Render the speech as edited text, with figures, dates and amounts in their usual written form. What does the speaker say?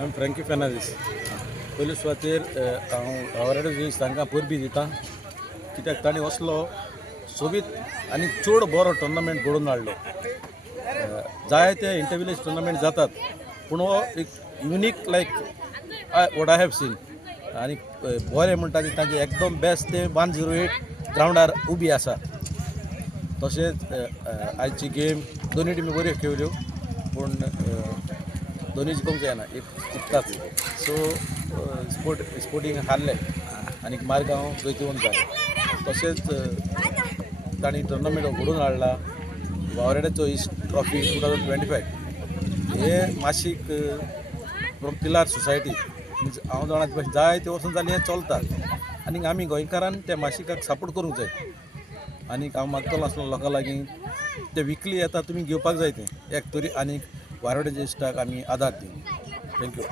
I'm Frankie Fernandes. पयले सुवातेर हांव ऑलरेडी तांकां परबी दिता कित्याक ताणें असलो सोबीत आनी चड बरो टुर्नामेंट घडोवन हाडलो. जायते इंटरव्हिलेज टुर्नामेंट जातात पूण हो एक युनीक लायक वॉट आय हॅव सीन आनी बरें म्हणटा ती तांचे एकदम बेस्ट ते 108 ग्रावंडार उबी आसा. तशेंच आयची गेम दोनूय टिमी बऱ्यो खेळल्यो पूण दोनूय जिखूंक जायना एकताच. सो स्पोर्टींग हारले आनी मारगांव जैतवंत जालें. तशेंच तांणी टुर्नामेंट घडोवन हाडला वावरेड्याचो इस्ट ट्रॉफी 2025. हे माशीक फ्रॉम पिलार सोसायटी हांव जाणा जायते वर्सां जालीं हें चलता आनी आमी गोंयकारान त्या माशिकाक सपोर्ट करूंक जाय. आनीक हांव मागतलो आसलो लोकां लागीं ते विकली येता तुमी घेवपाक जाय तें एक तरी आनीक वारोड्याच्या इश्टाक आमी आदार दिवं. थँक्यू.